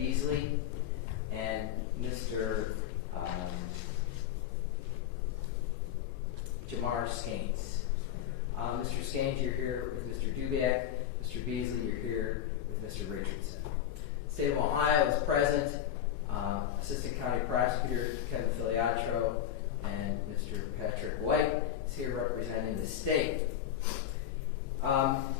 Beasley and Mr. Jamar Skanes. Mr. Skanes, you're here with Mr. Dubiak. Mr. Beasley, you're here with Mr. Richardson. State of Ohio is present. Assistant County Prosecutor Kevin Filiatro and Mr. Patrick White is here representing the state. On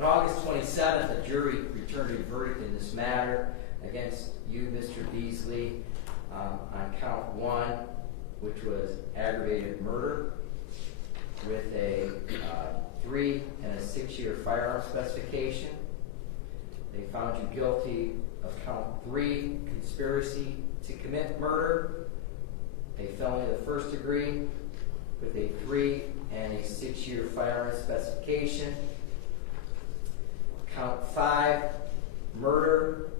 August 27th, a jury returned a verdict in this matter against you, Mr. Beasley, on count 1, which was aggravated murder with a 3 and a 6-year firearm specification. They found you guilty of count 3, conspiracy to commit murder, a felony of the first degree with a 3 and a 6-year firearm specification. Count 5, murder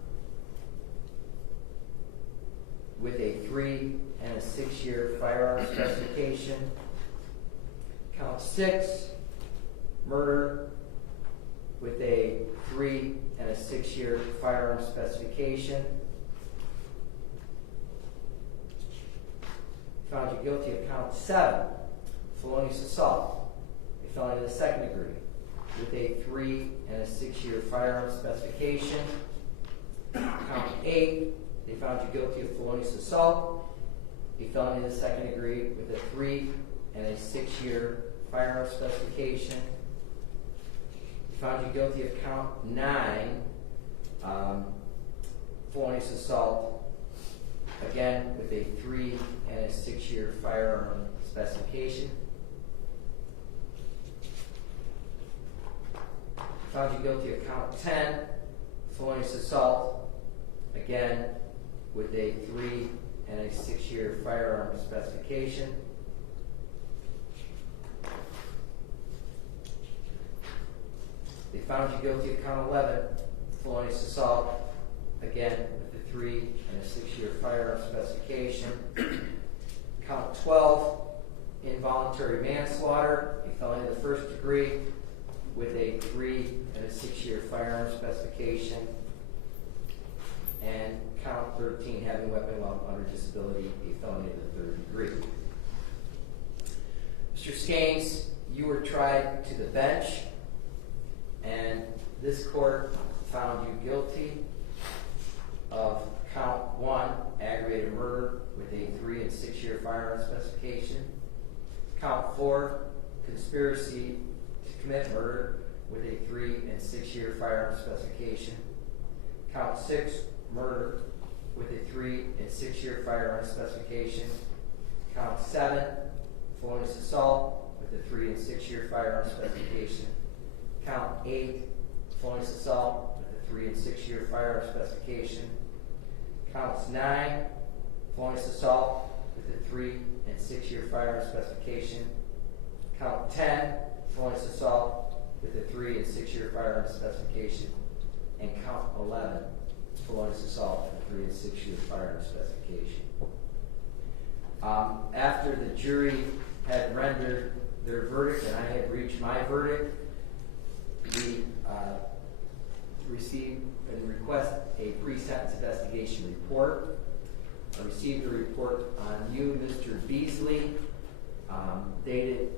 with a 3 and a 6-year firearm specification. Count 6, murder with a 3 and a 6-year firearm specification. Found you guilty of count 7, felonious assault, a felony of the second degree, with a 3 and a 6-year firearm specification. Count 8, they found you guilty of felonious assault, a felony of the second degree, with a 3 and a 6-year firearm specification. Found you guilty of count 9, felonious assault, again with a 3 and a 6-year firearm specification. Found you guilty of count 10, felonious assault, again with a 3 and a 6-year firearm specification. They found you guilty of count 11, felonious assault, again with a 3 and a 6-year firearm specification. Count 12, involuntary manslaughter, a felony of the first degree, with a 3 and a 6-year firearm specification. And count 13, having a weapon while under disability, a felony of the third degree. Mr. Skanes, you were tried to the bench, and this court found you guilty of count 1, aggravated murder with a 3 and 6-year firearm specification. Count 4, conspiracy to commit murder with a 3 and 6-year firearm specification. Count 6, murder with a 3 and 6-year firearm specification. Count 7, felonious assault with a 3 and 6-year firearm specification. Count 8, felonious assault with a 3 and 6-year firearm specification. Counts 9, felonious assault with a 3 and 6-year firearm specification. Count 10, felonious assault with a 3 and 6-year firearm specification. And count 11, felonious assault with a 3 and 6-year firearm specification. After the jury had rendered their verdict and I had reached my verdict, we received and request a pre-sentence investigation report. I received a report on you, Mr. Beasley, dated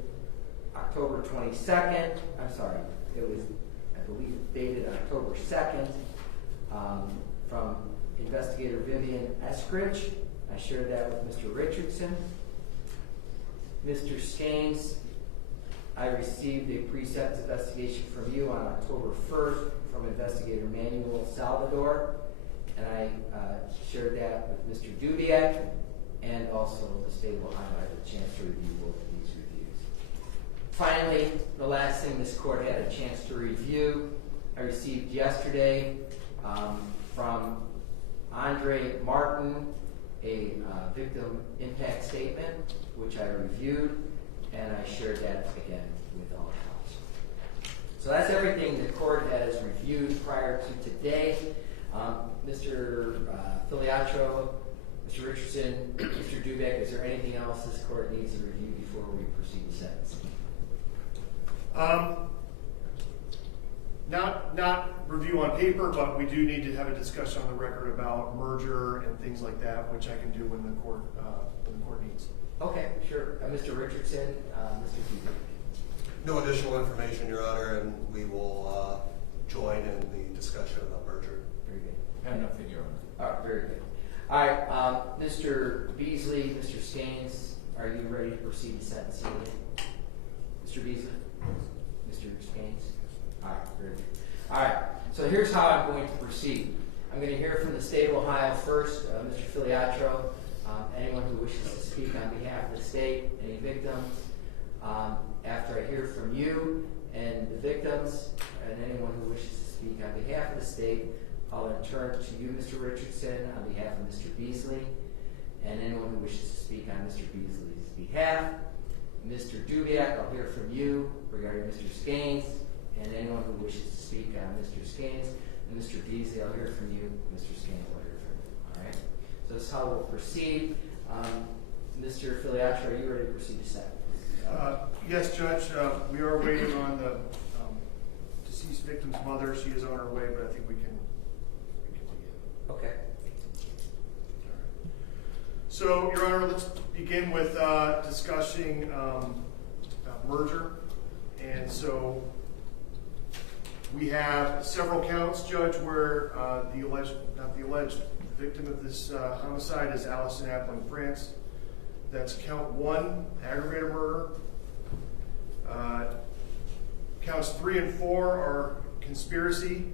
October 22nd. I'm sorry, it was, I believe, dated October 2nd, from Investigator Vivian Eskridge. I shared that with Mr. Richardson. Mr. Skanes, I received a pre-sentence investigation from you on October 1st from Investigator Manuel Salvador, and I shared that with Mr. Dubiak and also the state of Ohio. I had a chance to review both of these reviews. Finally, the last thing this court had a chance to review, I received yesterday from Andre Martin a victim impact statement, which I reviewed, and I shared that again with all counsel. So that's everything the court has reviewed prior to today. Mr. Filiatro, Mr. Richardson, Mr. Dubiak, is there anything else this court needs to review before we proceed to sentencing? Not review on paper, but we do need to have a discussion on the record about merger and things like that, which I can do when the court needs. Okay, sure. Mr. Richardson, Mr. Beasley. No additional information, Your Honor, and we will join in the discussion about merger. Very good. I have nothing, Your Honor. All right, very good. All right, Mr. Beasley, Mr. Skanes, are you ready to proceed to sentencing? Mr. Beasley? Mr. Skanes? All right, very good. All right, so here's how I'm going to proceed. I'm going to hear from the state of Ohio first, Mr. Filiatro. Anyone who wishes to speak on behalf of the state, any victims. After I hear from you and the victims, and anyone who wishes to speak on behalf of the state, I'll then turn to you, Mr. Richardson, on behalf of Mr. Beasley, and anyone who wishes to speak on Mr. Beasley's behalf. Mr. Dubiak, I'll hear from you regarding Mr. Skanes, and anyone who wishes to speak on Mr. Skanes. And Mr. Beasley, I'll hear from you. Mr. Skanes, I'll hear from you. All right? So this is how we'll proceed. Mr. Filiatro, are you ready to proceed to sentence? Yes, Judge. We are waiting on the deceased victim's mother. She is on her way, but I think we can begin. Okay. All right. So, Your Honor, let's begin with discussing merger. And so we have several counts, Judge, where the victim of this homicide is Allison Applin France. That's count 1, aggravated murder. Counts 3 and 4 are conspiracy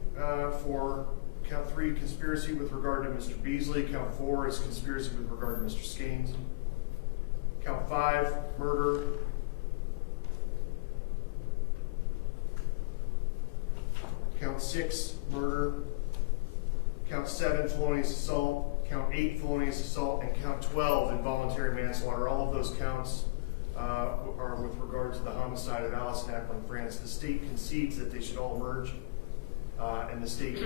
for count 3, conspiracy with regard to Mr. Beasley. Count 4 is conspiracy with regard to Mr. Skanes. Count 5, murder. Count 6, murder. Count 7, felonious assault. Count 8, felonious assault. And count 12, involuntary manslaughter. All of those counts are with regard to the homicide of Allison Applin France. The state concedes that they should all merge, and the state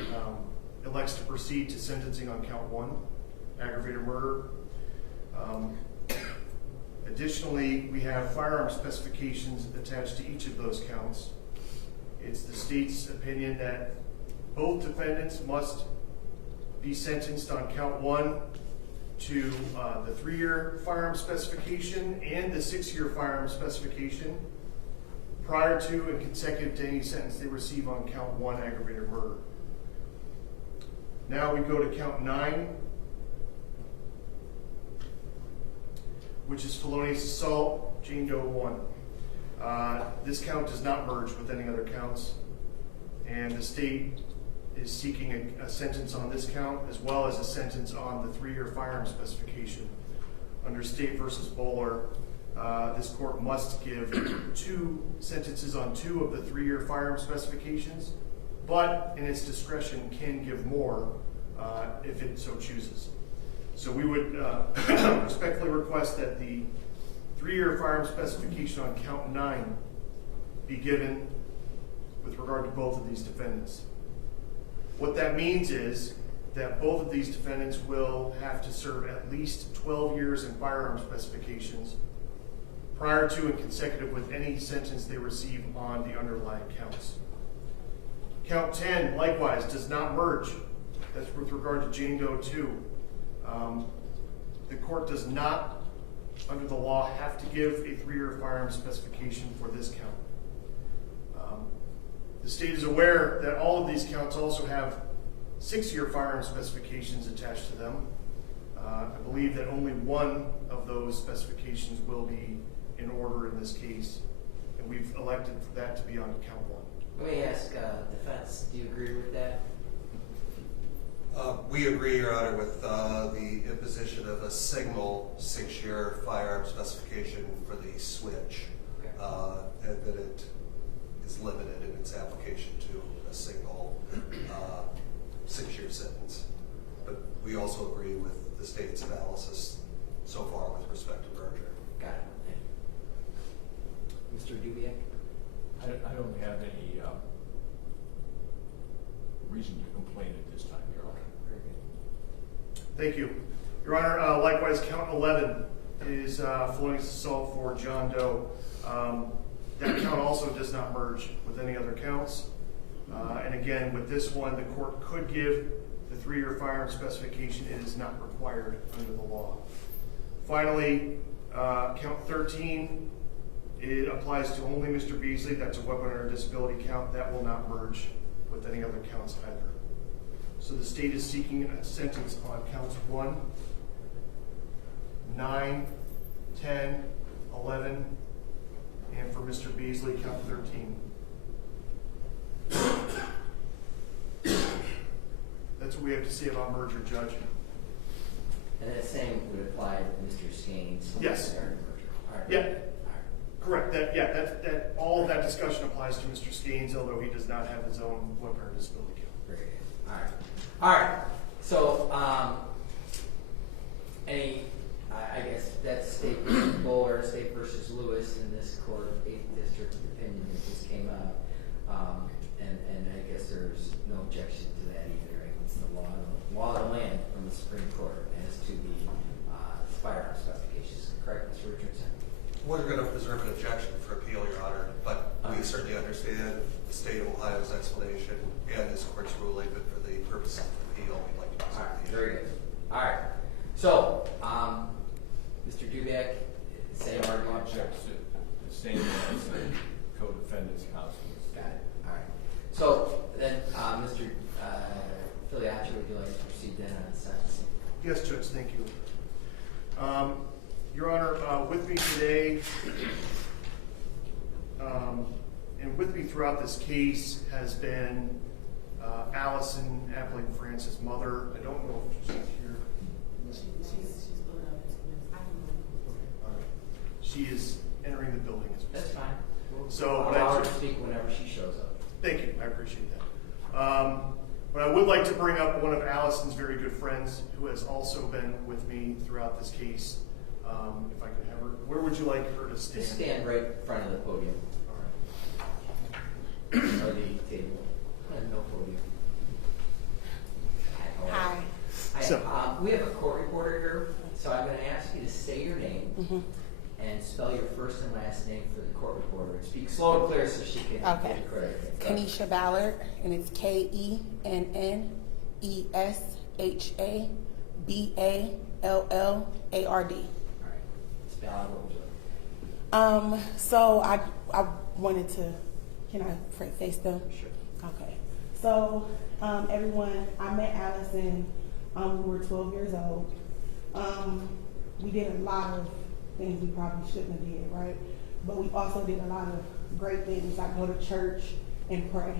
elects to proceed to sentencing on count 1, aggravated murder. Additionally, we have firearm specifications attached to each of those counts. It's the state's opinion that both defendants must be sentenced on count 1 to the 3-year firearm specification and the 6-year firearm specification prior to and consecutive to any sentence they receive on count 1, aggravated murder. Now we go to count 9, which is felonious assault, Jane Doe 1. This count does not merge with any other counts, and the state is seeking a sentence on this count as well as a sentence on the 3-year firearm specification. Under State v. Bowler, this court must give 2 sentences on 2 of the 3-year firearm specifications, but in its discretion can give more if it so chooses. So we would respectfully request that the 3-year firearm specification on count 9 be given with regard to both of these defendants. What that means is that both of these defendants will have to serve at least 12 years in firearm specifications prior to and consecutive with any sentence they receive on the underlying counts. Count 10, likewise, does not merge. That's with regard to Jane Doe 2. The court does not, under the law, have to give a 3-year firearm specification for this count. The state is aware that all of these counts also have 6-year firearm specifications attached to them. I believe that only one of those specifications will be in order in this case, and we've elected for that to be on count 1. Let me ask defense, do you agree with that? We agree, Your Honor, with the imposition of a single 6-year firearm specification for the switch, and that it is limited in its application to a single 6-year sentence. But we also agree with the state's analysis so far with respect to merger. Got it. Mr. Dubiak? I don't have any reason to complain at this time, Your Honor. Very good. Thank you. Your Honor, likewise, count 11 is felonious assault for John Doe. That count also does not merge with any other counts. And again, with this one, the court could give the 3-year firearm specification. It is not required under the law. Finally, count 13, it applies to only Mr. Beasley. That's a weapon under disability count. That will not merge with any other counts either. So the state is seeking a sentence on counts 1, 9, 10, 11, and for Mr. Beasley, count 13. That's what we have to say about merger, Judge. And the same would apply to Mr. Skanes. Yes. All right. Yeah. All right. Correct. That all of that discussion applies to Mr. Skanes, although he does not have his own weapon or disability count. Very good. All right. All right. So, I guess that's State versus Bowler, State versus Lewis in this court, 8th District opinion that just came out. And I guess there's no objection to that either. Right? It's the law of the land from the Supreme Court as to the firearm specifications. Correct, Mr. Richardson? We're going to preserve an objection for appeal, Your Honor, but we certainly understand the state of Ohio's explanation and this court's ruling, but for the purpose of appeal, we'd like to All preserve right, the very issue. good. All right. So, Mr. Dubak, same argument. Objects to the same as the co-defendant's counsel. Got it. All right. So then, Mr. Filiacci, would you like to proceed then on the sentencing? Yes, Judge, thank you. Your Honor, with me today, and with me throughout this case has been Allison Appling France's mother. I don't know if she's here. She is entering the building as we That's speak. fine. So, I'll what I allow her ju- to speak whenever she shows up. Thank you, I appreciate that. But I would like to bring up one of Allison's very good friends who has also been with me throughout this case. If I could have her, where would you like her to stand? Just stand right in front of the podium. All right. Or the table. No podium. Hi. Hi. So- We have a court reporter here, so I'm going to ask you to say your name and spell your first and last name for the court reporter. And speak slow and clear so she can Okay. get it correct. Kenesha Ballard, and it's KENNESHABALLARD. All right. Spell what would you like? So I wanted to, can I face them? Sure. Okay. So everyone, I met Allison. We were 12 years old. We did a lot of things we probably shouldn't have did, right? But we also did a lot of great things, like go to church and pray.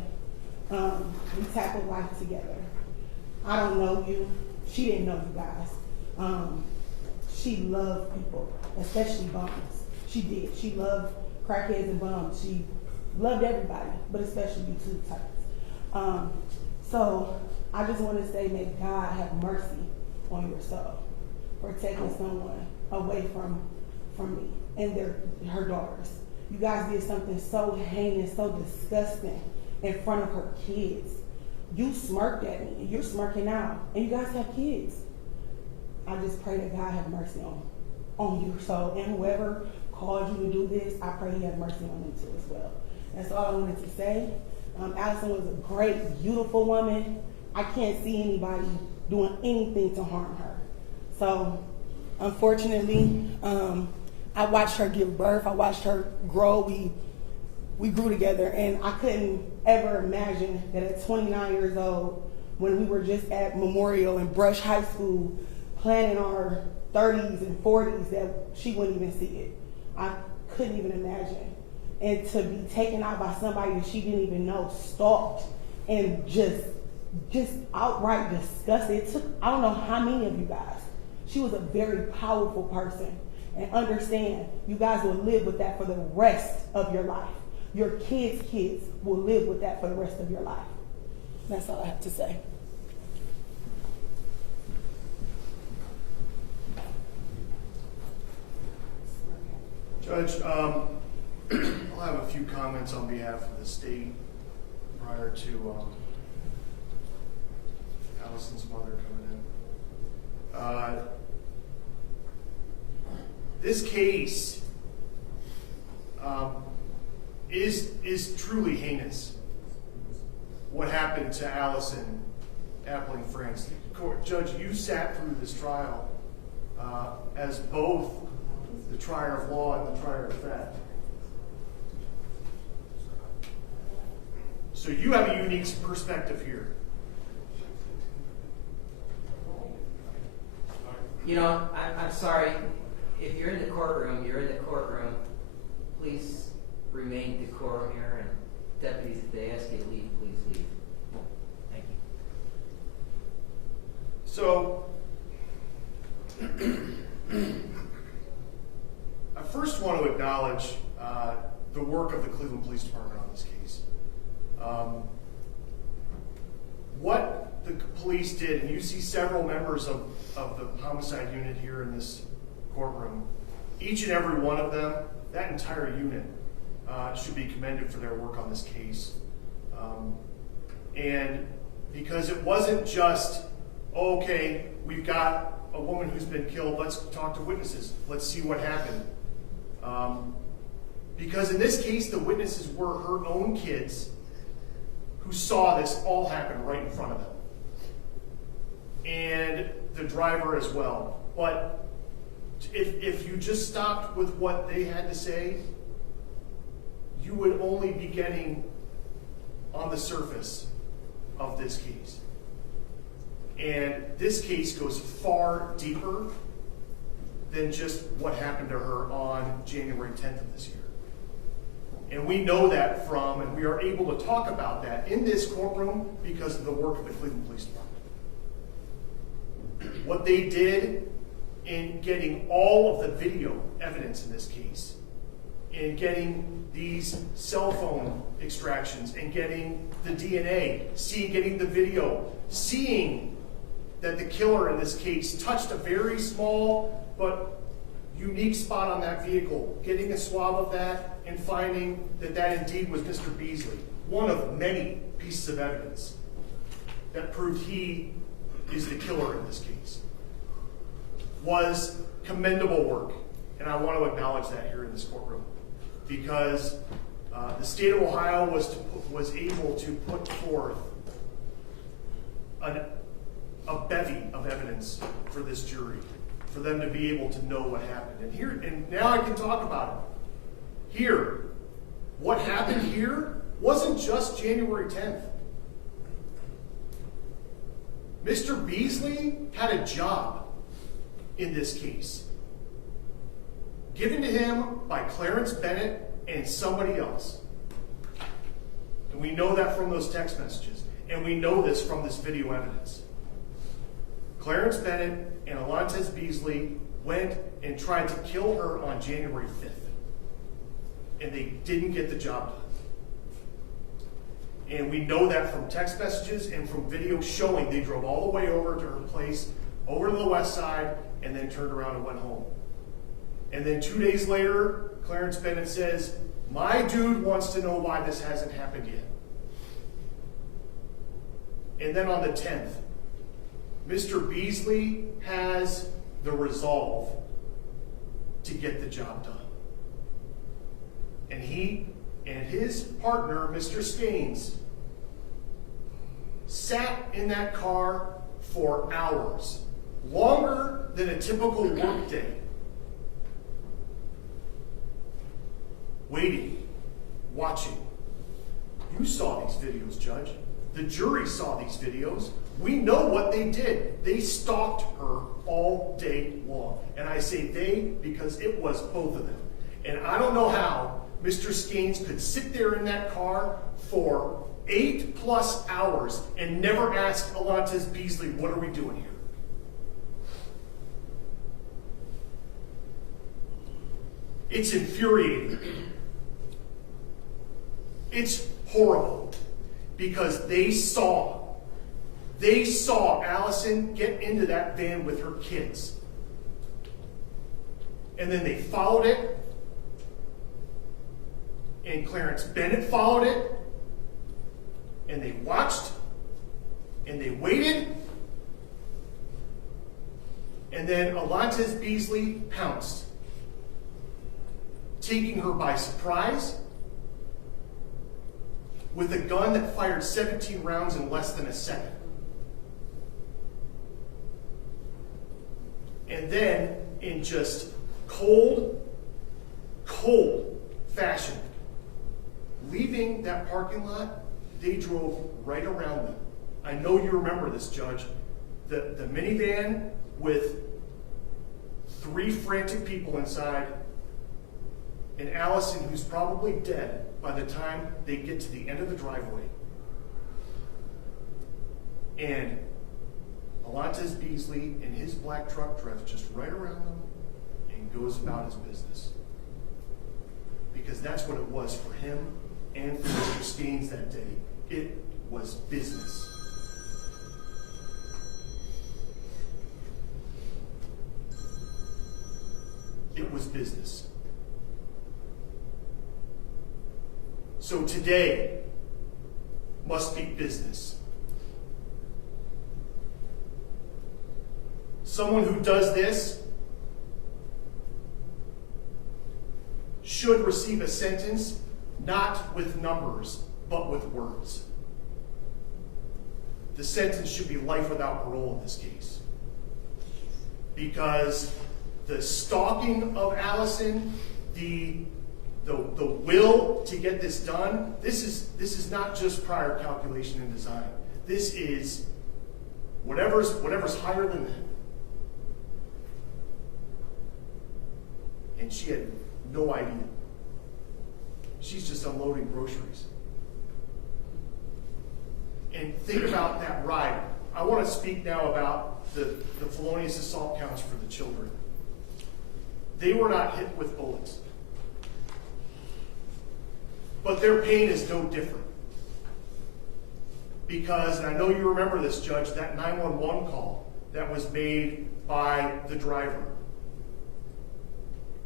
We tackled life together. I don't know you. She didn't know you guys. She loved people, especially bums. She did. She loved crackheads and bums. She loved everybody, but especially you two types. So I just want to say, may God have mercy on your soul for taking someone away from me and her daughters. You guys did something so heinous, so disgusting in front of her kids. You smirked at me, and you're smirking now, and you guys have kids. I just pray that God have mercy on your soul, and whoever called you to do this, I pray He have mercy on them too as well. That's all I wanted to say. Allison was a great, beautiful woman. I can't see anybody doing anything to harm her. So, unfortunately, I watched her give birth. I watched her grow. We grew together, and I couldn't ever imagine that at 29 years old, when we were just at Memorial and Brush High School, planning our 30s and 40s, that she wouldn't even see it. I couldn't even imagine. And to be taken out by somebody that she didn't even know, stalked, and just outright disgusted. It took, I don't know how many of you guys. She was a very powerful person. And understand, you guys will live with that for the rest of your life. Your kids' kids will live with that for the rest of your life. That's all I have to say. Judge, I'll have a few comments on behalf of the state prior to Allison's mother coming in. This case is truly heinous. what happened to Allison Appling France. Judge, you sat through this trial as both the trier of law and the trier of fact. So you have a unique perspective here. You know, I'm sorry. If you're in the courtroom, you're in the courtroom. Please remain decorum here, and deputies, if they ask you to leave, please leave. Thank you. So, I first want to acknowledge the work of the Cleveland Police Department on this case. What the police did, and you see several members of the homicide unit here in this courtroom, each and every one of them, that entire unit, should be commended for their work on this case. And because it wasn't just, okay, we've got a woman who's been killed, let's talk to witnesses, let's see what happened. Because in this case, the witnesses were her own kids who saw this all happen right in front of them. And the driver as well. But if you just stopped with what they had to say, you would only be getting on the surface of this case. And this case goes far deeper than just what happened to her on January 10th of this year. And we know that from, and we are able to talk about that in this courtroom because of the work of the Cleveland Police Department. What they did in getting all of the video evidence in this case, in getting these cell phone extractions, and getting the DNA, getting the video, seeing that the killer in this case touched a very small but unique spot on that vehicle, getting a swab of that, and finding that that indeed was Mr. Beasley, one of many pieces of evidence that proved he is the killer in this case, was commendable work. And I want to acknowledge that here in this courtroom, because the state of Ohio was able to put forth a bevy of evidence for this jury, for them to be able to know what happened. And now I can talk about it. Here, what happened here wasn't just January 10th. Mr. Beasley had a job in this case, given to him by Clarence Bennett and somebody else. And we know that from those text messages, and we know this from this video evidence. Clarence Bennett and Alantez Beasley went and tried to kill her on January 5th. And they didn't get the job done. And we know that from text messages and from video showing they drove all the way over to her place, over to the west side, and then turned around and went home. And then 2 days later, Clarence Bennett says, my dude wants to know why this hasn't happened yet. And then on the 10th, Mr. Beasley has the resolve to get the job done. And he and his partner, Mr. Skanes, sat in that car for hours, longer than a typical work day, waiting, watching. You saw these videos, Judge. The jury saw these videos. We know what they did. They stalked her all day long. And I say they because it was both of them. And I don't know how Mr. Skanes could sit there in that car for 8+ hours and never ask Alantez Beasley, what are we doing here? It's infuriating. It's horrible because they saw Allison get into that van with her kids. And then they followed it. And Clarence Bennett followed it. And they watched. And they waited. And then Alantez Beasley pounced, taking her by surprise, with a gun that fired 17 rounds in less than a second. And then, in just cold fashion, leaving that parking lot, they drove right around them. I know you remember this, Judge. The minivan with 3 frantic people inside, and Allison, who's probably dead by the time they get to the end of the driveway. And Alontes Beasley in his black truck drives just right around them and goes about his business. Because that's what it was for him and for Mr. Skanes that day. It was business. It was business. So today must be business. Someone who does this should receive a sentence not with numbers, but with words. The sentence should be life without parole in this case. Because the stalking of Allison, the will to get this done, this is not just prior calculation and design. This is whatever's higher than that. And she had no idea. She's just unloading groceries. And think about that ride. I want to speak now about the felonious assault counts for the children. They were not hit with bullets. But their pain is no different. Because, and I know you remember this, Judge, that 911 call that was made by the driver.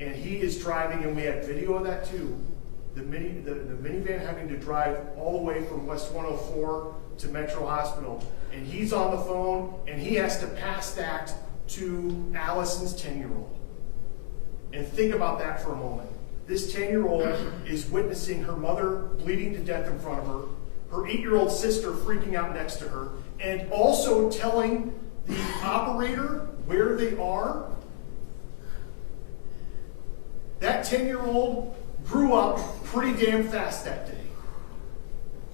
And he is driving, and we had video of that too, the minivan having to drive all the way from West 104 to Metro Hospital. And he's on the phone, and he has to pass that to Allison's 10-year-old. And think about that for a moment. This 10-year-old is witnessing her mother bleeding to death in front of her, her 8-year-old sister freaking out next to her, and also telling the operator where they are. That 10-year-old grew up pretty damn fast that day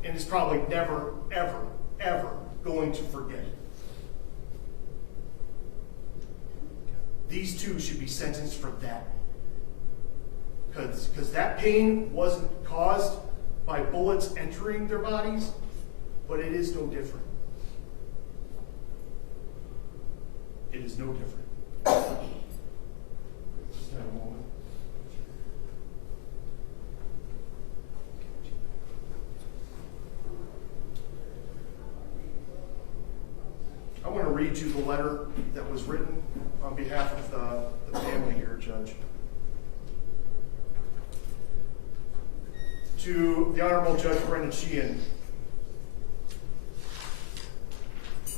and is probably never, ever, ever going to forget it. These two should be sentenced for that. Because that pain wasn't caused by bullets entering their bodies, but it is no different. It is no different. Just have a moment. I want to read you the letter that was written on behalf of the family here, Judge. To the Honorable Judge Brendan Sheehan,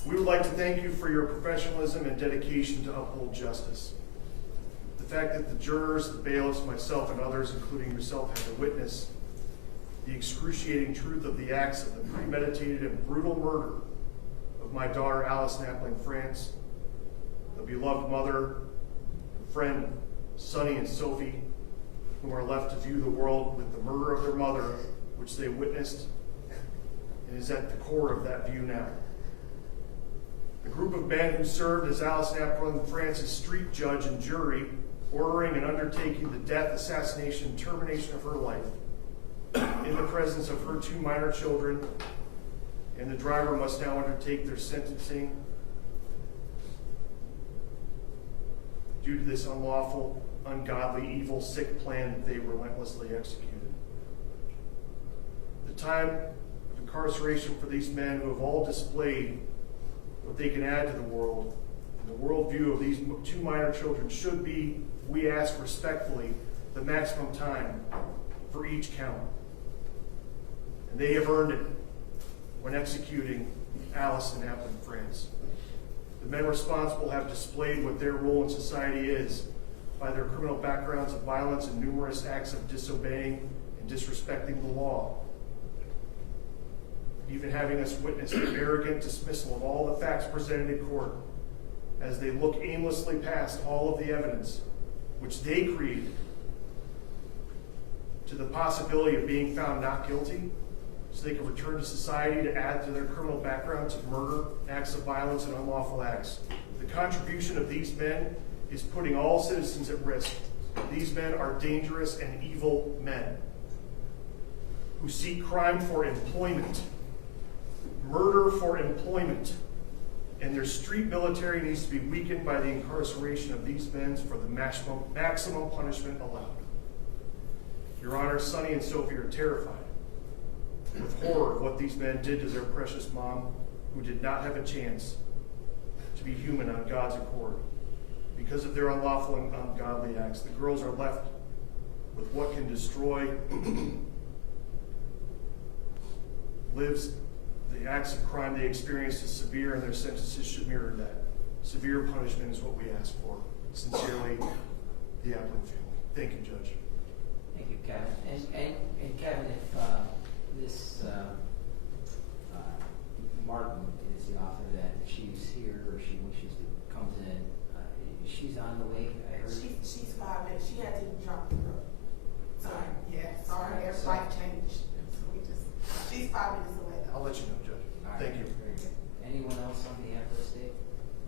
we would like to thank you for your professionalism and dedication to uphold justice. The fact that the jurors, the bailiffs, myself, and others, including yourself, had to witness the excruciating truth of the acts of the premeditated and brutal murder of my daughter, Alice Napling France, the beloved mother and friend, Sonny and Sophie, whom are left to view the world with the murder of their mother, which they witnessed, and is at the core of that view now. The group of men who served as Alice Napling France's street judge and jury, ordering and undertaking the death, assassination, and termination of her life, in the presence of her 2 minor children, and the driver must now undertake their sentencing due to this unlawful, ungodly, evil, sick plan that they relentlessly executed. The time of incarceration for these men who have all displayed what they can add to the world, and the worldview of these 2 minor children should be, we ask respectfully, the maximum time for each count. And they have earned it when executing Alice and Napling France. The men responsible have displayed what their role in society is by their criminal backgrounds of violence and numerous acts of disobeying and disrespecting the law. even having us witness an arrogant dismissal of all the facts presented in court as they look aimlessly past all of the evidence which they created to the possibility of being found not guilty so they can return to society to add to their criminal backgrounds of murder, acts of violence, and unlawful acts. The contribution of these men is putting all citizens at risk. These men are dangerous and evil men who seek crime for employment, murder for employment, and their street military needs to be weakened by the incarceration of these men for the maximum punishment allowed. Your Honor, Sonny and Sophie are terrified with horror of what these men did to their precious mom, who did not have a chance to be human on God's accord. Because of their unlawful and ungodly acts, the girls are left with what can destroy lives. The acts of crime they experienced is severe, and their sentences should mirror that. Severe punishment is what we ask for. Sincerely, the Applin family. Thank you, Judge. Thank you, Kevin. And Kevin, if this Martin is the author, that she's here or she wishes to come in, she's on the way. I heard. She's 5 minutes. She had to drop the road. Sorry. Yeah. Sorry. Everybody changed. So she's 5 minutes away. I'll let you know, Judge. All right, Thank you. Very good. Anyone else on behalf of the state?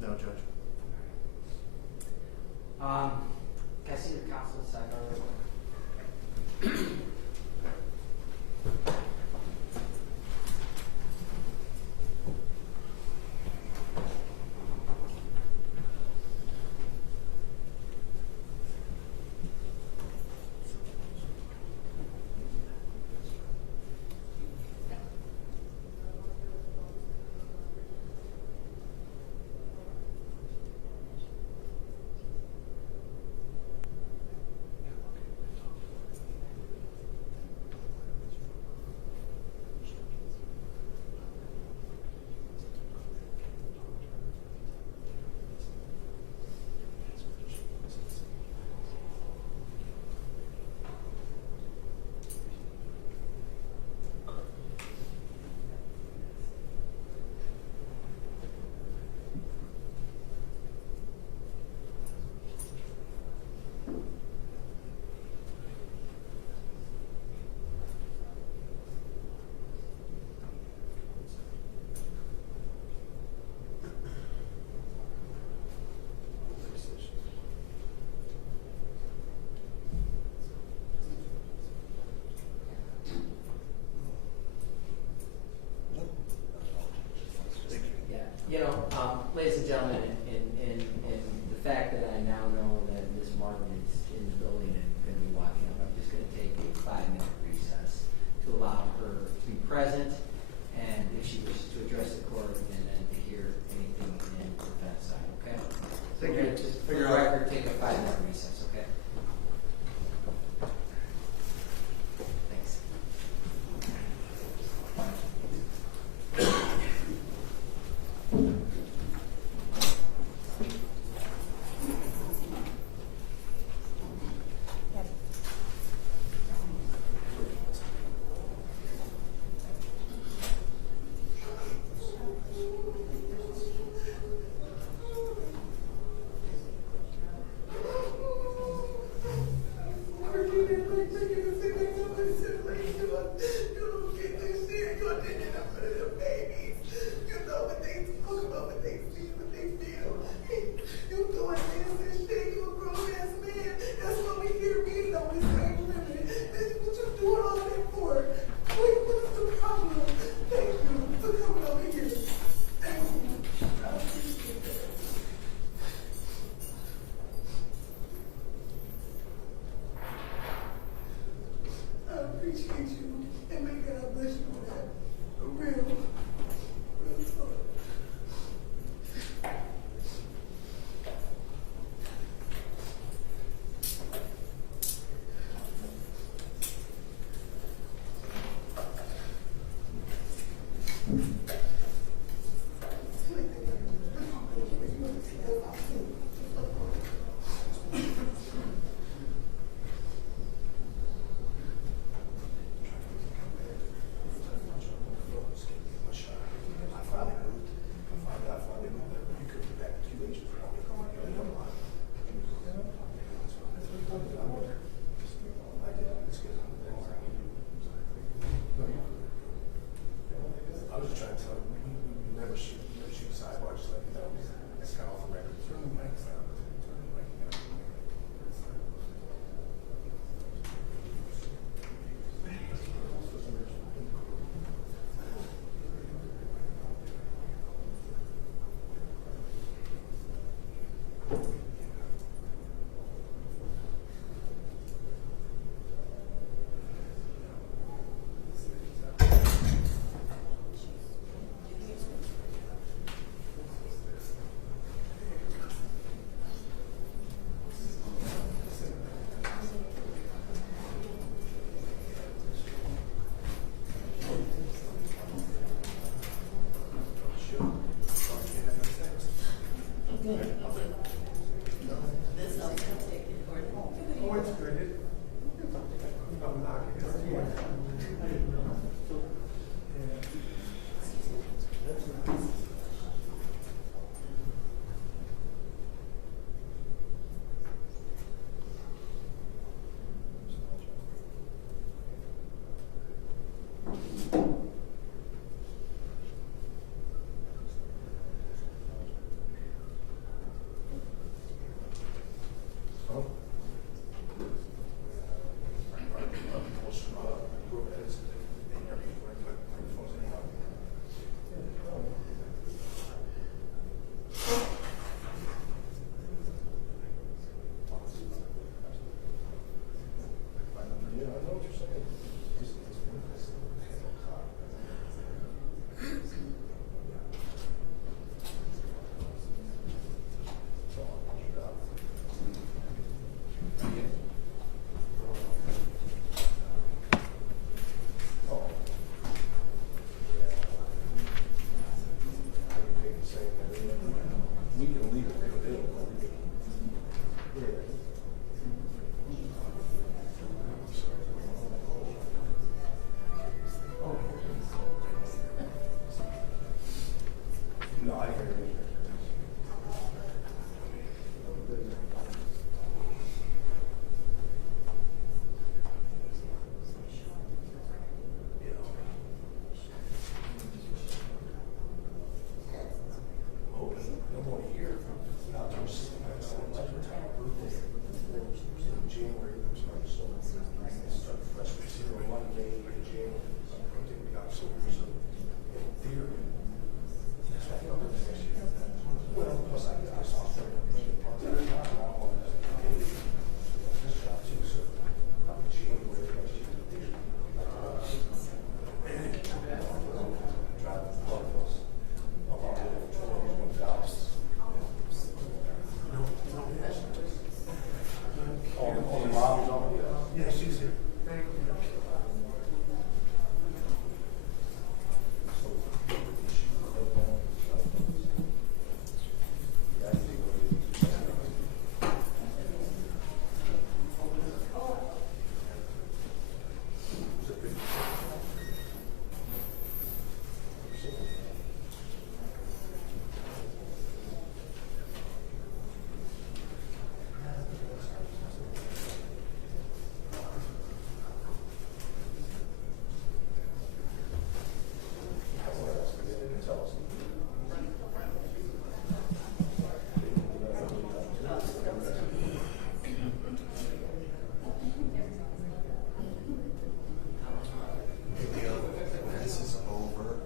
No, Judge. Can I see the council sidebar? You know, ladies and gentlemen, in the fact that I now know that Ms. Martin is in the building and going to be walking up, I'm just going to take a 5-minute recess to allow her to be present, and if she wishes to address the court, and then to hear anything in the defense side. Okay? Thank We're you. gonna just, for the record, take a 5-minute recess. Okay? Thanks. You know what they talk about This is over.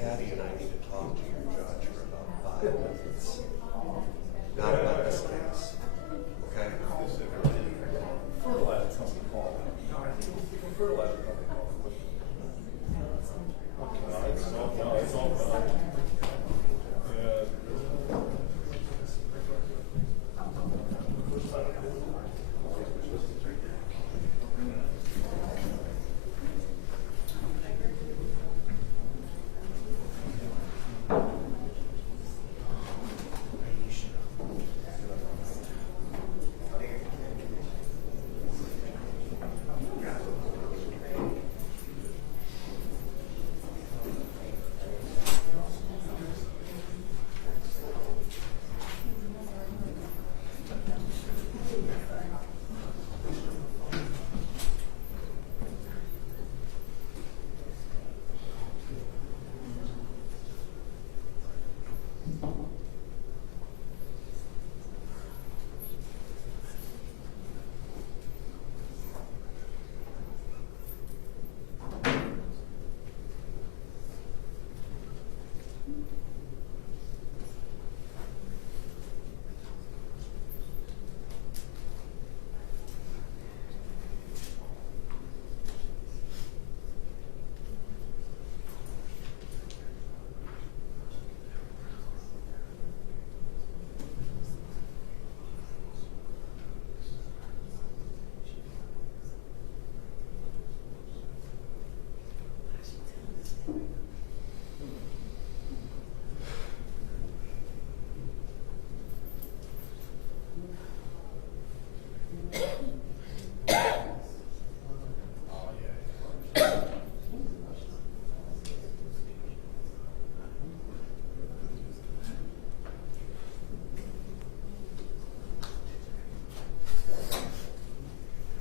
Patty and I need to talk to your judge for about 5 minutes. Not about this case. Okay? Fertilizer company called. Fertilizer company called. No, it's all done.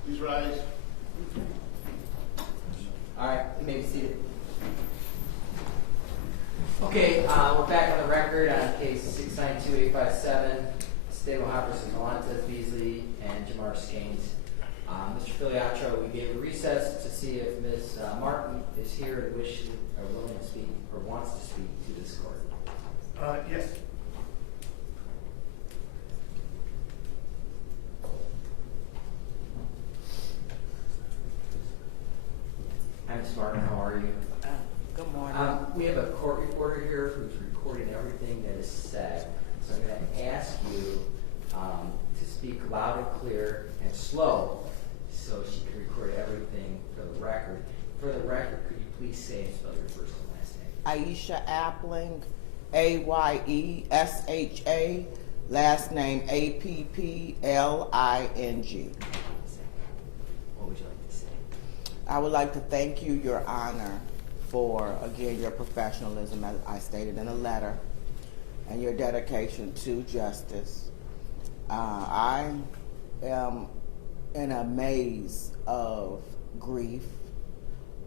Please rise. All right, you may be seated. Okay, we're back on the record on case 692-857, State of Ohio versus Melantez Beasley and Jamar Skanes. Mr. Filiatro, we gave a recess to see if Ms. Martin is here and wishes or willing to speak or wants to speak to this court. Yes. Hi, Ms. Martin, how are you? Good morning. We have a court reporter here who's recording everything that is said. So I'm going to ask you to speak loud and clear and slow so she can record everything for the record. For the record, could you please say and spell your first and last name? Aisha Appling, Ayesha, last name Appling. What would you like to say? I would like to thank you, Your Honor, for, again, your professionalism, as I stated in a letter, and your dedication to justice. I am in a maze of grief.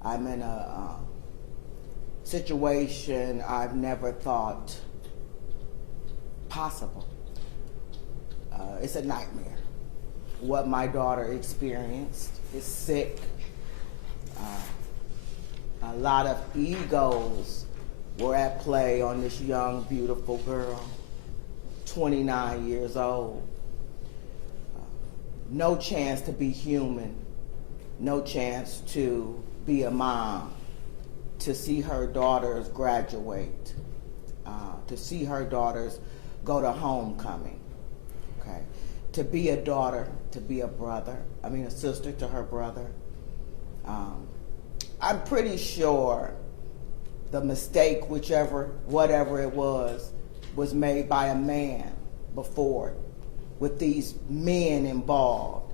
I'm in a situation I've never thought possible. It's a nightmare. What my daughter experienced is sick. A lot of egos were at play on this young, beautiful girl, 29 years old. No chance to be human, no chance to be a mom, to see her daughters graduate, to see her daughters go to homecoming, okay? To be a daughter, to be a sister to her brother. I'm pretty sure the mistake, whatever it was made by a man before, with these men involved.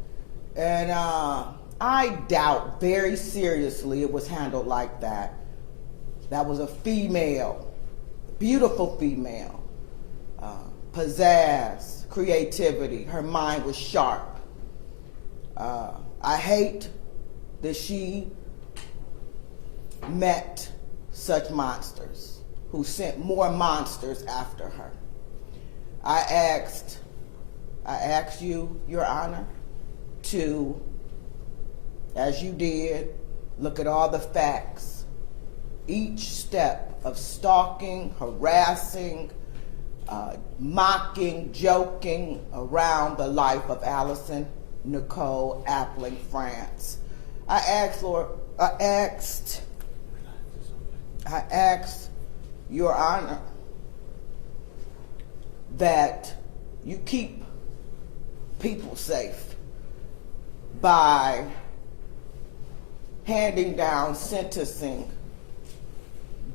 And I doubt very seriously it was handled like that. That was a female, beautiful female, pizzazz, creativity. Her mind was sharp. I hate that she met such monsters who sent more monsters after her. I asked you, Your Honor, to, as you did, look at all the facts, each step of stalking, harassing, mocking, joking around the life of Allison Nicole Appling France. I asked Your Honor that you keep people safe by handing down sentencing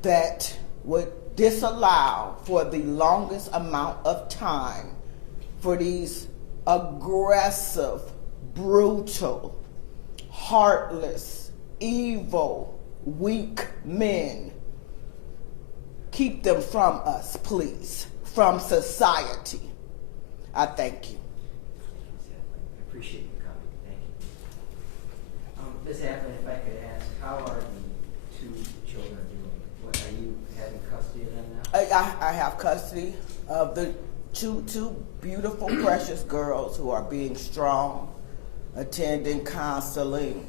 that would disallow for the longest amount of time for these aggressive, brutal, heartless, evil, weak men. Keep them from us, please, from society. I thank you. I appreciate you coming. Thank you. Ms. Appling, if I could ask, how are the two children doing? What, are you having custody of them now? I have custody of the two beautiful, precious girls who are being strong, attending counseling,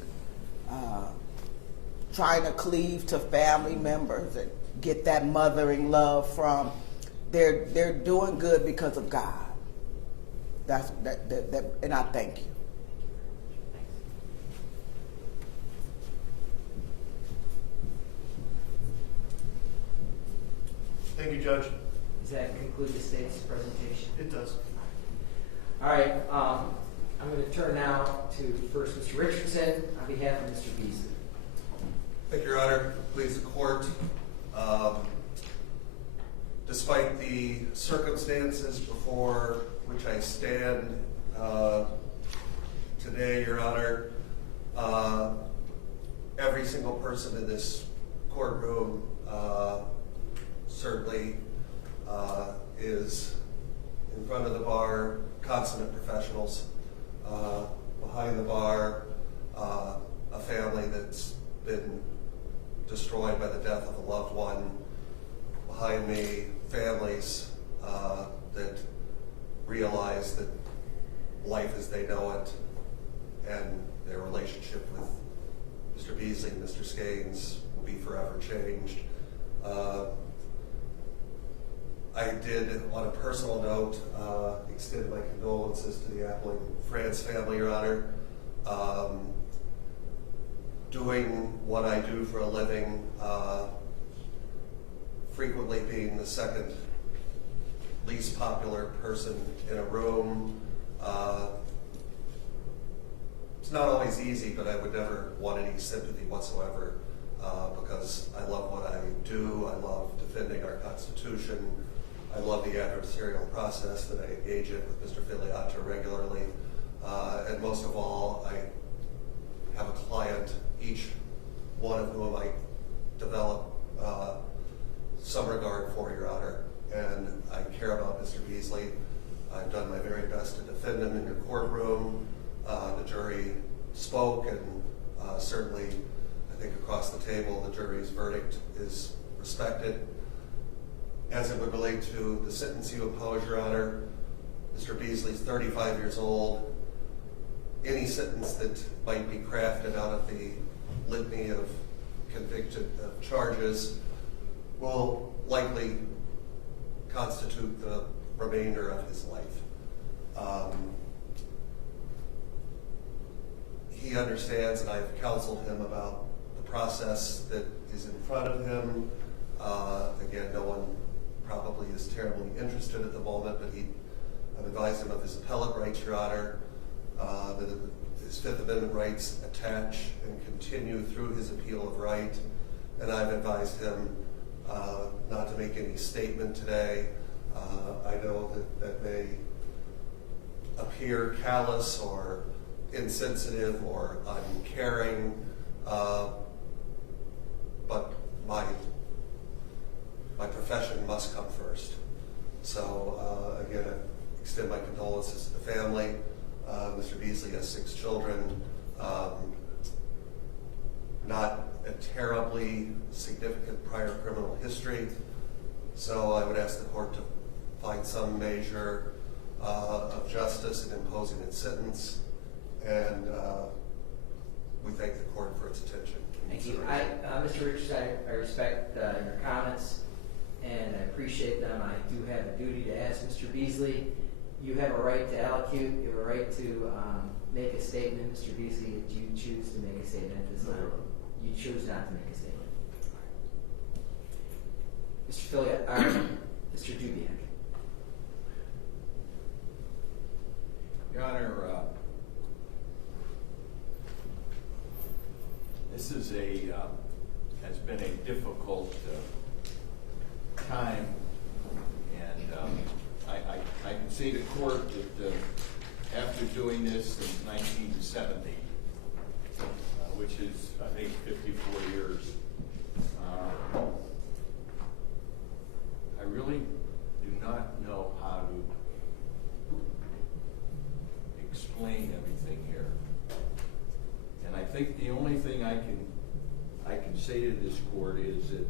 trying to cleave to family members and get that mothering love from. They're doing good because of God. That's that, and I thank you. Thank you, Judge. Does that conclude the state's presentation? It does. All right, I'm going to turn now to first Mr. Richardson on behalf of Mr. Beasley. Thank you, Your Honor. Please, the court. Despite the circumstances before which I stand today, Your Honor, every single person in this courtroom certainly is in front of the bar, consummate professionals, behind the bar, a family that's been destroyed by the death of a loved one, behind me, families that realize that life as they know it and their relationship with Mr. Beasley and Mr. Skanes will be forever changed. I did, on a personal note, extend my condolences to the Appling France family, Your Honor. Doing what I do for a living, frequently being the second least popular person in a room. It's not always easy, but I would never want any sympathy whatsoever because I love what I do. I love defending our Constitution. I love the adversarial process that I engage in with Mr. Filiato regularly. And most of all, I have a client, each one of whom I develop some regard for, Your Honor, and I care about Mr. Beasley. I've done my very best to defend him in your courtroom. The jury spoke, and certainly, I think across the table, the jury's verdict is respected. As it would relate to the sentence you impose, Your Honor, Mr. Beasley's 35 years old. Any sentence that might be crafted out of the litany of convicted charges will likely constitute the remainder of his life. He understands, and I've counseled him about the process that is in front of him. Again, no one probably is terribly interested at the moment, but I've advised him of his appellate rights, Your Honor, that his Fifth Amendment rights attach and continue through his appeal of right, and I've advised him not to make any statement today. I know that may appear callous or insensitive or uncaring, but my profession must come first. So again, I extend my condolences to the family. Mr. Beasley has 6 children, not a terribly significant prior criminal history. So I would ask the court to find some measure of justice in imposing its sentence, and we thank the court for its attention. Thank you. Mr. Richards, I respect your comments, and I appreciate them. I do have a duty to ask Mr. Beasley. You have a right to allocute. You have a right to make a statement, Mr. Beasley. Do you choose to make a statement at this time? You choose not to make a statement. Mr. Filliot, Mr. Dubiak. Your Honor, this is has been a difficult time, and I can say to court that after doing this since 1970, which is, I think, 54 years, I really do not know how to explain everything here. And I think the only thing I can say to this court is that,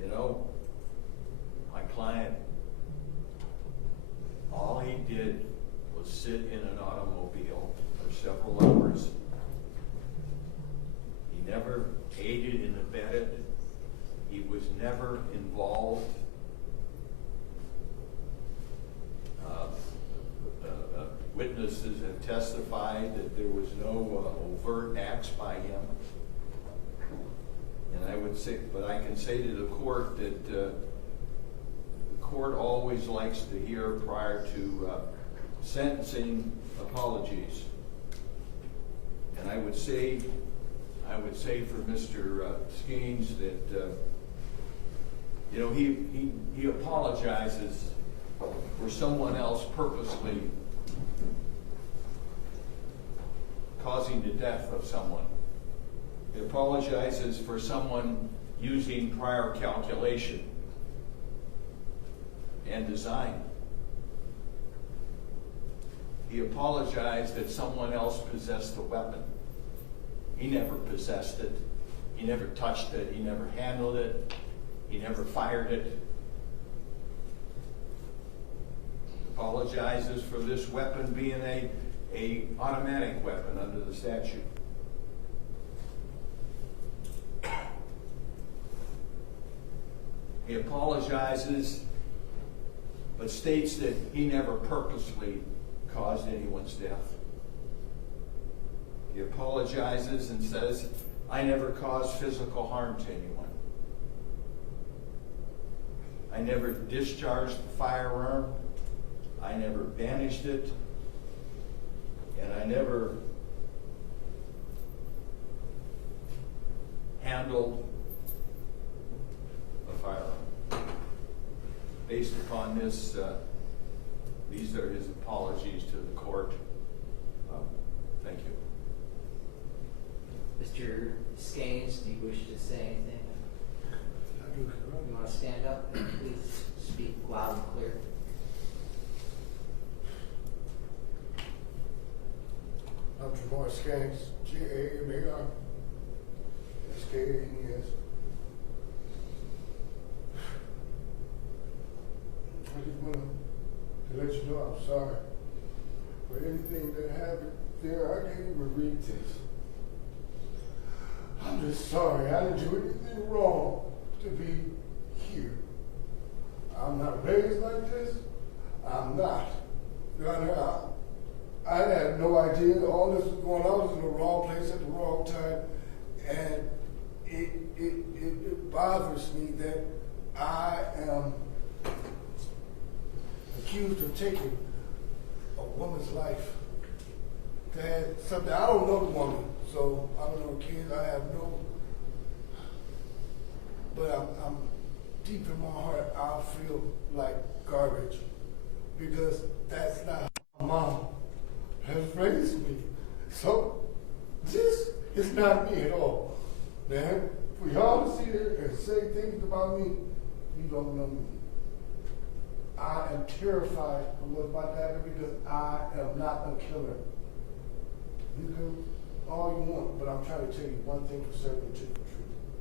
you know, my client, all he did was sit in an automobile for several hours. He never aided and abetted. He was never involved. Witnesses have testified that there was no overt acts by him. And I would say, but I can say to the court that the court always likes to hear prior to sentencing apologies. And I would say for Mr. Skeens that you know, he apologizes for someone else purposely causing the death of someone. He apologizes for someone using prior calculation and design. He apologized that someone else possessed the weapon. He never possessed it. He never touched it. He never handled it. He never fired it. Apologizes for this weapon being a automatic weapon under the statute. He apologizes, but states that he never purposely caused anyone's death. He apologizes and says, I never caused physical harm to anyone. I never discharged the firearm. I never banished it. And I never handled a firearm. Based upon this, these are his apologies to the court. Thank you. Mr. Skanes, do you wish to say anything? You want to stand up and please speak loud and clear? I'm Jamar Skanes, G-A-M-A-R-S-K-A-N-E-S. I just want to let you know I'm sorry for anything that happened there. I can't even read this. I'm just sorry. I didn't do anything wrong to be here. I'm not raised like this. I'm not. I had no idea all this was going on. I was in the wrong place at the wrong time, and it bothers me that I am accused of taking a woman's life. That something I don't know the woman, so I don't know kids. I have no, but I'm deep in my heart. I feel like garbage because that's not how mom has raised me. So this is not me at all. Man, for y'all to sit here and say things about me, you don't know me. I am terrified of what's about to happen because I am not a killer. You can all you want, but I'm trying to tell you one thing for certain and the truth.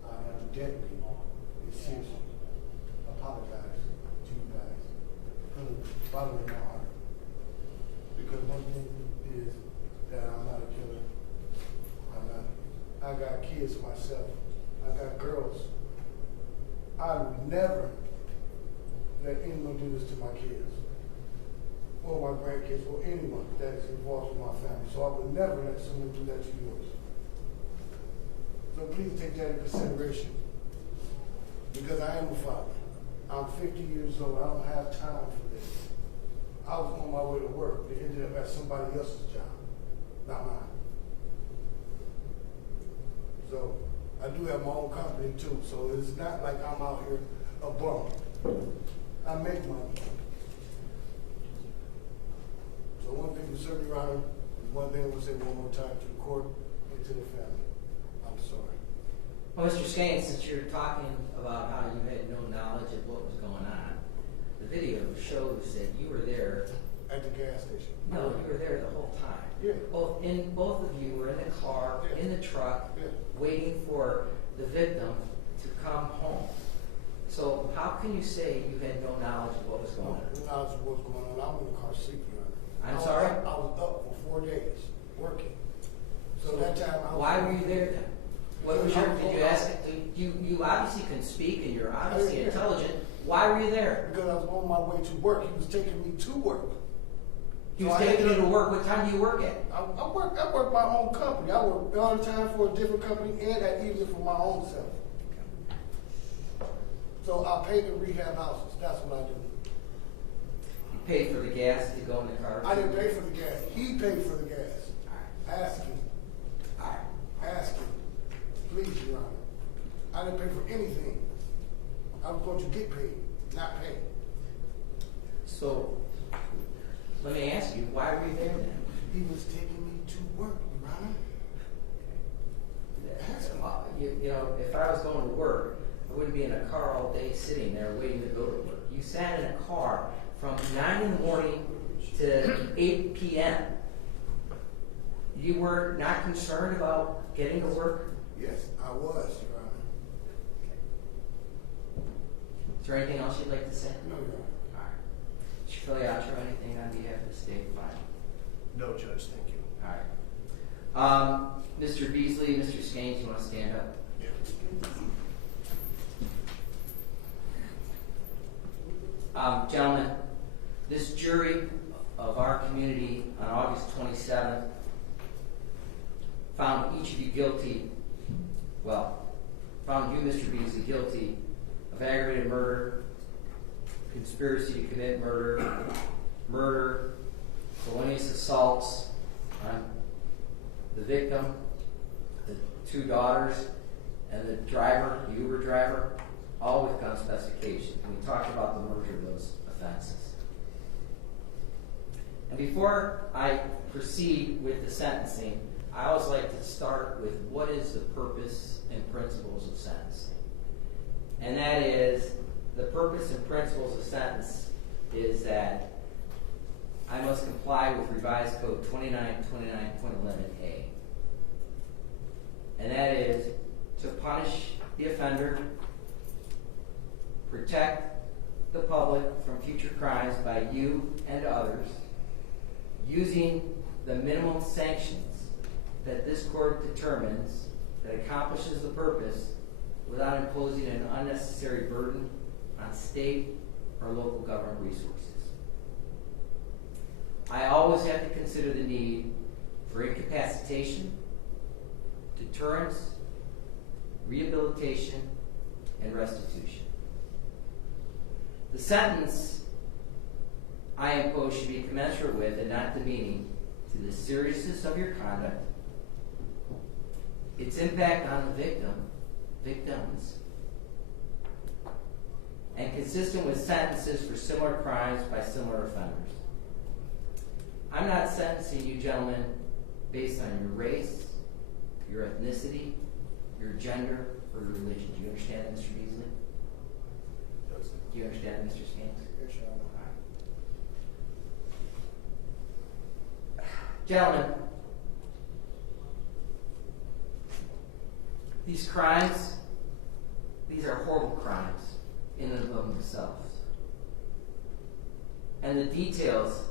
I am deadly seriously apologize to you guys from the bottom of my heart. Because one thing is that I'm not a killer. I'm not. I got kids myself. I got girls. I would never let anyone do this to my kids or my grandkids or anyone that is involved with my family. So I would never let someone do that to yours. So please take that into consideration. Because I am a father. I'm 50 years old. I don't have time for this. I was on my way to work. It ended up at somebody else's job, not mine. So I do have my own company too. So it's not like I'm out here a bum. I make money. So one thing for certain, Your Honor, is one thing I will say one more time to the court and to the family. I'm sorry. Well, Mr. Skanes, since you're talking about how you had no knowledge of what was going on, the video shows that you were there. At the gas station. No, you were there the whole time. Yeah. Both of you were in the car, Yeah. in the truck, Yeah. waiting for the victim to come home. So how can you say you had no knowledge of what was going on? No knowledge of what's going on. I was in the car sleeping, Your Honor. I'm sorry? I was up for 4 days working. So that time I was. Why were you there then? What was your, did you ask, you obviously can speak and you're obviously Yeah. intelligent. Why were you there? Because I was on my way to work. He was taking me to work. He was So I had taking you to work. What time do you work at? I work my own company. I work all the time for a different company and at evening for my own self. So I pay the rehab houses. That's what I do. You paid for the gas to go in the car? I didn't pay for the gas. He paid for the gas. Ask him. All right. Ask him. Please, Your Honor. I didn't pay for anything. I was going to get paid, not pay. So, let me ask you, why were you there then? He was taking me to work, Your Honor. You know, if I was going to work, I wouldn't be in a car all day sitting there waiting to go to work. You sat in a car from 9 in the morning to 8 p.m. You were not concerned about getting to work? Yes, I was, Your Honor. Is there anything else you'd like to say? No, Your Honor. All right. Mr. Filiatro, anything on behalf of the state? Fine. No, Judge, thank you. All right. Mr. Beasley, Mr. Skanes, you want to stand up? Yeah. Gentlemen, this jury of our community on August 27th found each of you guilty, found you, Mr. Beasley, guilty of aggravated murder, conspiracy to commit murder, felonious assaults on the victim, the 2 daughters, and the driver, the Uber driver, all with gun specification. And we talked about the merger of those offenses. And before I proceed with the sentencing, I always like to start with what is the purpose and principles of sentencing. And that is, the purpose and principles of sentence is that I must comply with Revised Code 2929.11a. And that is to punish the offender, protect the public from future crimes by you and others, using the minimum sanctions that this court determines that accomplishes the purpose without imposing an unnecessary burden on state or local government resources. I always have to consider the need for incapacitation, deterrence, rehabilitation, and restitution. The sentence I impose should be commensurate with and not demeaning to the seriousness of your conduct, its impact on the victims, and consistent with sentences for similar crimes by similar offenders. I'm not sentencing you, gentlemen, based on your race, your ethnicity, your gender, or your religion. Do you understand that, Mr. Beasley? Do you understand that, Mr. Scans? Yes, Your Honor. Gentlemen, these crimes, these are horrible crimes in and of themselves. And the details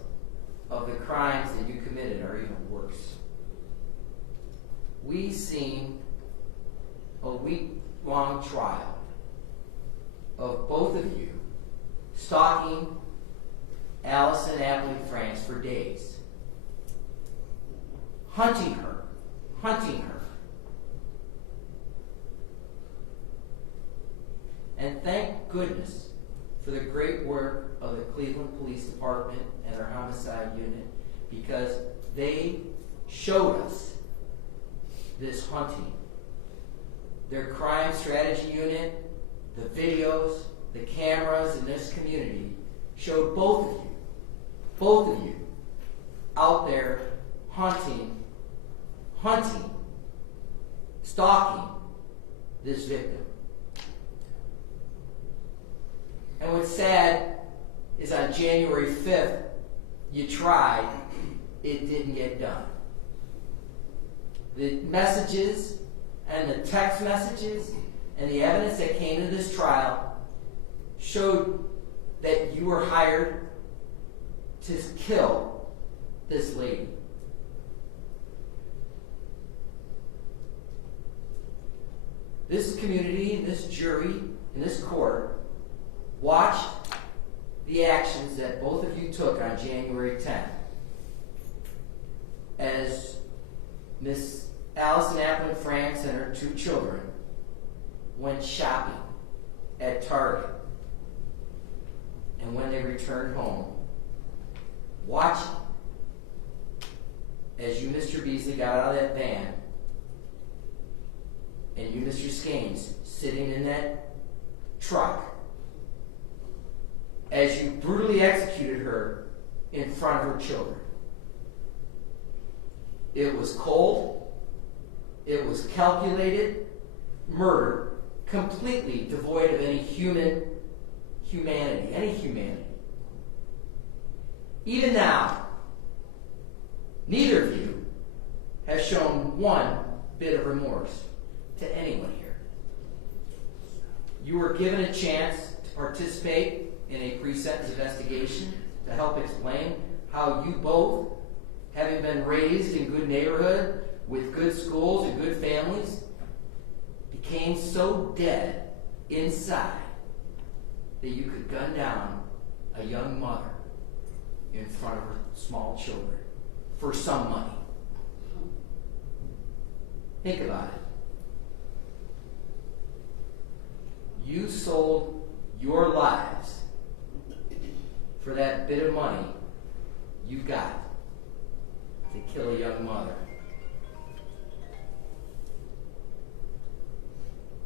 of the crimes that you committed are even worse. We've seen a week-long trial of both of you stalking Allison Appling France for days, hunting her. And thank goodness for the great work of the Cleveland Police Department and their homicide unit, because they showed us this hunting. Their crime strategy unit, the videos, the cameras in this community showed both of you out there hunting, stalking this victim. And what's sad is on January 5th, you tried, it didn't get done. The messages and the text messages and the evidence that came to this trial showed that you were hired to kill this lady. This community, this jury, and this court watched the actions that both of you took on January 10th as Miss Allison Appling France and her 2 children went shopping at Target. And when they returned home, watching as you, Mr. Beasley, got out of that van and you, Mr. Skanes, sitting in that truck as you brutally executed her in front of her children. It was cold. It was calculated murder, completely devoid of any humanity. Even now, neither of you has shown one bit of remorse to anyone here. You were given a chance to participate in a pre-sentence investigation to help explain how you both, having been raised in good neighborhood with good schools and good families, became so dead inside that you could gun down a young mother in front of her small children for some money. Think about it. You sold your lives for that bit of money you got to kill a young mother.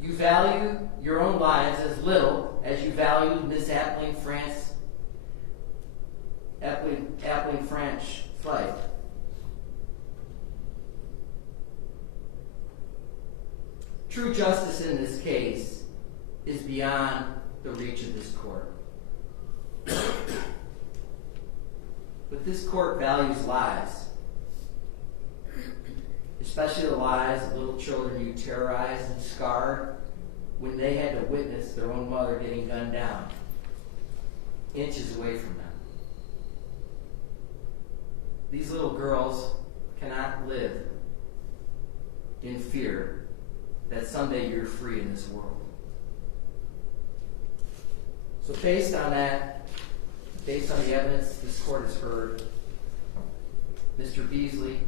You value your own lives as little as you value Miss Appling France's life. True justice in this case is beyond the reach of this court. But this court values lives, especially the lives of little children you terrorized and scarred when they had to witness their own mother getting gunned down, inches away from them. These little girls cannot live in fear that someday you're free in this world. So based on that, based on the evidence this court has heard, Mr. Beasley,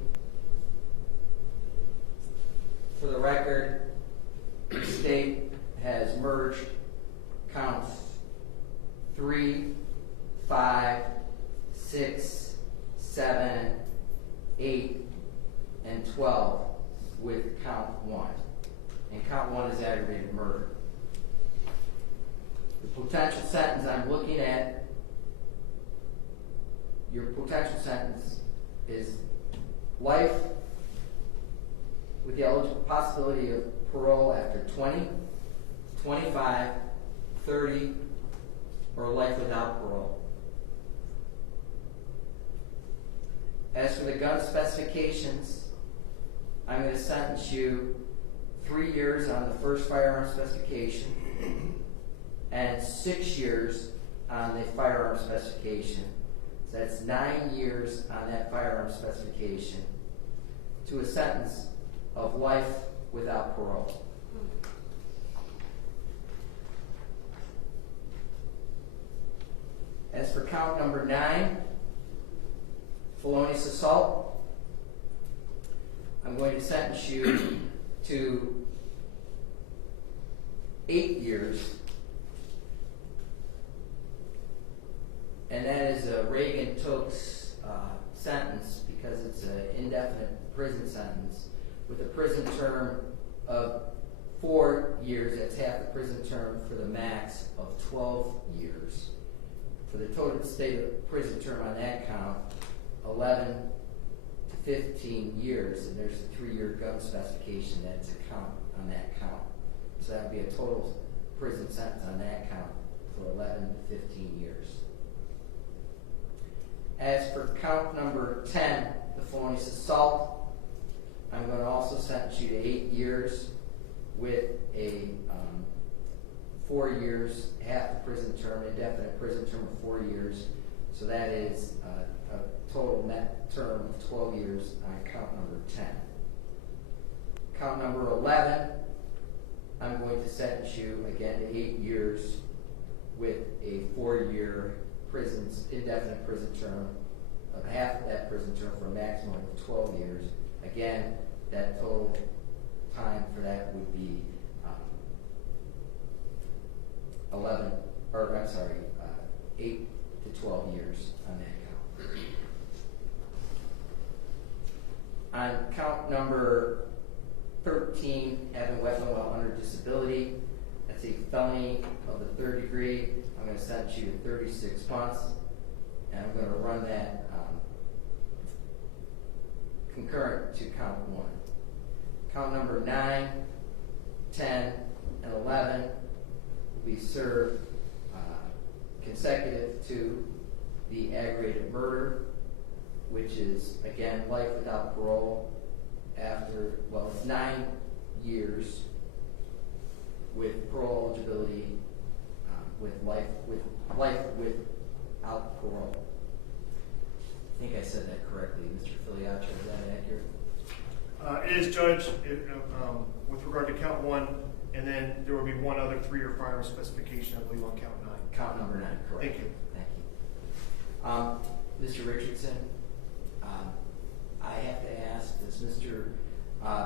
for the record, the state has merged counts 3, 5, 6, 7, 8, and 12 with count 1. And count 1 is aggravated murder. The potential sentence I'm looking at, your potential sentence is life with the eligible possibility of parole after 20, 25, 30, or life without parole. As for the gun specifications, I'm going to sentence you 3 years on the first firearm specification and 6 years on the firearm specification. So that's 9 years on that firearm specification to a sentence of life without parole. As for count number 9, felonious assault, I'm going to sentence you to 8 years. And that is a Reagan-Tokes sentence because it's an indefinite prison sentence with a prison term of 4 years. That's half the prison term for the max of 12 years. For the total state of prison term on that count, 11 to 15 years. And there's a 3-year gun specification that's a count on that count. So that would be a total prison sentence on that count for 11 to 15 years. As for count number 10, the felonious assault, I'm going to also sentence you to 8 years with a 4 years, half the prison term, indefinite prison term of 4 years. So that is a total net term of 12 years on count number 10. Count number 11, I'm going to sentence you again to 8 years with a 4-year indefinite prison term of half of that prison term for a maximum of 12 years. Again, that total time for that would be 8 to 12 years on that count. On count number 13, having a weapon while under disability, that's a felony of the 3rd degree. I'm going to sentence you to 36 months, and I'm going to run that concurrent to count 1. Count number 9, 10, and 11 will be served consecutive to the aggravated murder, which is, again, life without parole after, well, it's 9 years with parole eligibility with life without parole. I think I said that correctly, Mr. Filiaccio. Is that accurate? It is, Judge, with regard to count 1, and then there will be one other 3-year firearm specification, I believe, on count 9. Count number 9, correct. Thank you. Thank you. Mr. Richardson, I have to ask, does Mr.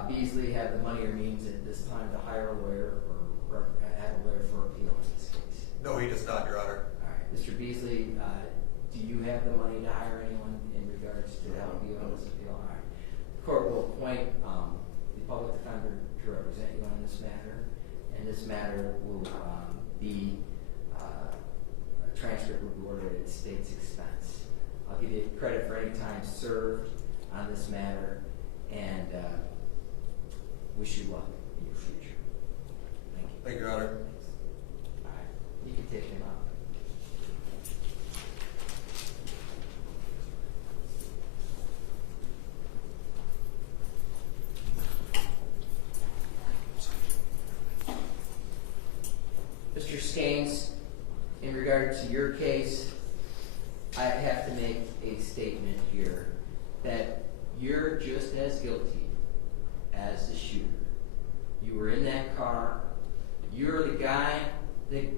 Beasley have the money or means at this time to hire a lawyer or have a lawyer for appeal in this case? No, he does not, Your Honor. All right. Mr. Beasley, do you have the money to hire anyone in regards to help you on this appeal? All right. The court will appoint the public defender to represent you on this matter, and this matter will be a transcript will be ordered at the state's expense. I'll give you credit for any time served on this matter, and wish you luck in your future. Thank you, Your Honor. All right, you can take him out. Mr. Skanes, in regard to your case, I have to make a statement here that you're just as guilty as the shooter. You were in that car. You're the guy, the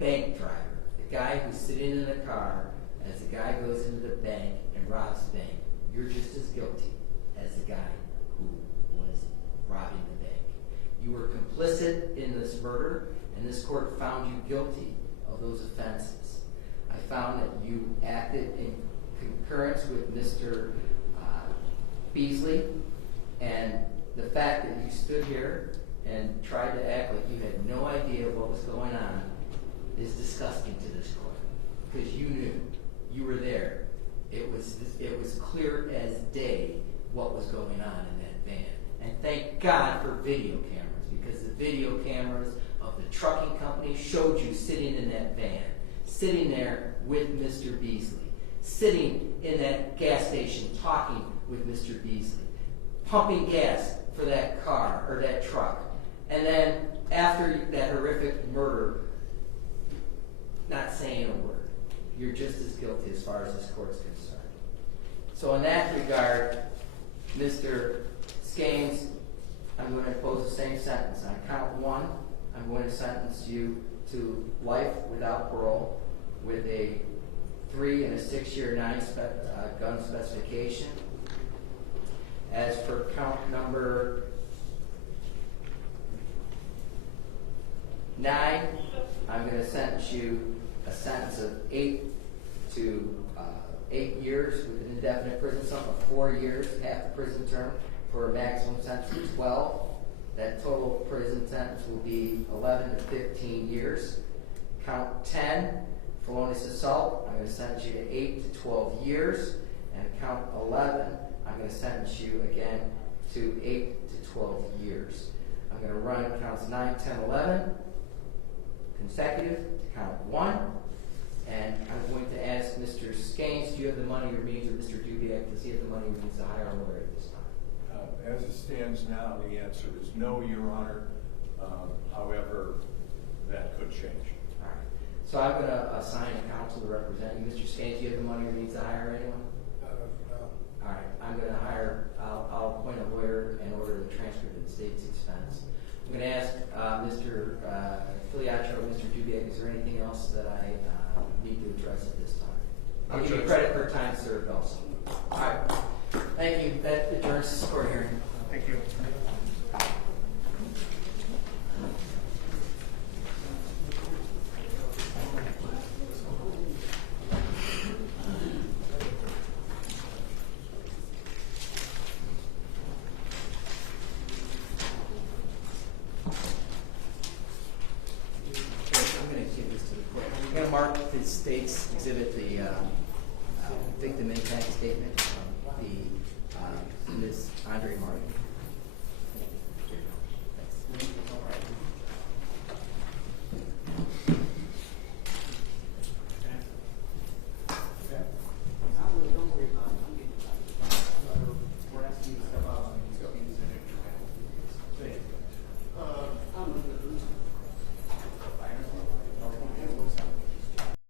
bank driver, the guy who's sitting in the car as the guy goes into the bank and robs the bank. You're just as guilty as the guy who was robbing the bank. You were complicit in this murder, and this court found you guilty of those offenses. I found that you acted in concurrence with Mr. Beasley, and the fact that you stood here and tried to act like you had no idea what was going on is disgusting to this court, because you knew, you were there. It was clear as day what was going on in that van. And thank God for video cameras, because the video cameras of the trucking company showed you sitting in that van, sitting there with Mr. Beasley, sitting in that gas station talking with Mr. Beasley, pumping gas for that car or that truck. And then after that horrific murder, not saying a word. You're just as guilty as far as this court is concerned. So in that regard, Mr. Skanes, I'm going to impose the same sentence. On count 1, I'm going to sentence you to life without parole with a 3 and a 6-year 9 gun specification. As for count number 9, I'm going to sentence you a sentence of 8 to 8 years with an indefinite prison sentence of 4 years, half the prison term, for a maximum sentence of 12. That total prison sentence will be 11 to 15 years. Count 10, felonious assault, I'm going to sentence you to 8 to 12 years. And count 11, I'm going to sentence you again to 8 to 12 years. I'm going to run counts 9, 10, 11 consecutive to count 1. And I'm going to ask Mr. Skanes, do you have the money or means, or Mr. Dubiak, does he have the money or means to hire a lawyer at this time? As it stands now, the answer is no, Your Honor. However, that could change. All right. So I'm going to assign a counsel to represent you. Mr. Skanes, do you have the money or means to hire anyone? No. All right. I'm going to hire, I'll appoint a lawyer in order to transfer to the state's expense. I'm going to ask Mr. Filiatro, Mr. Dubiak, is there anything else that I need to address at this time? I'll give you credit for time served also. All right. Thank you. That adjourns this court hearing. Thank you. I'm going to give this to the court. I'm going to mark the state's exhibit, the victim impact statement from the Ms. Andre Martin.